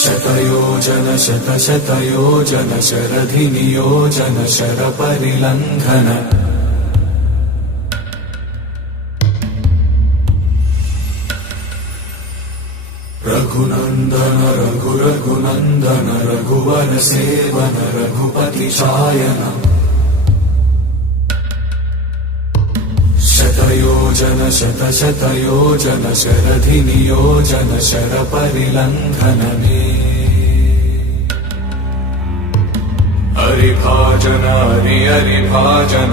शतयोजन शतशतयोजन शरधिनियोजन शरपरिलङ्घन Raghunandan रघुरघुनन्दन Raghubar seven Raghupati चायन शतयोजन शतशतयोजन शरधिनियोजन शरपरिलङ्घन हरिभाजन Hari हरिभाजन।